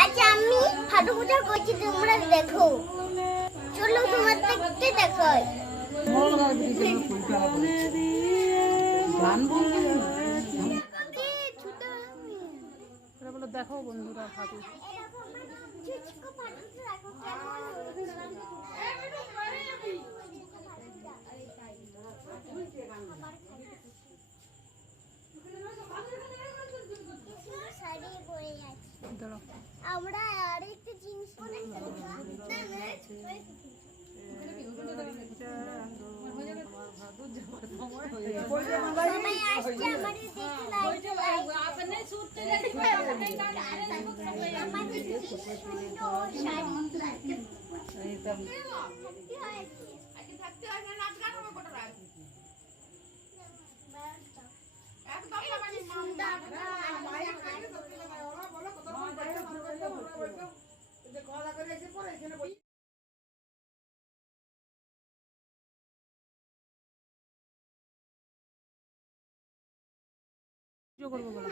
আজ আমি ফাটু পূজা করছি, তোমরা দেখো। চলো তোমাদেরকে দেখাই। দেখো বন্ধুরা ফাটু আমরা আরেকটা জিনিস করবো বলো।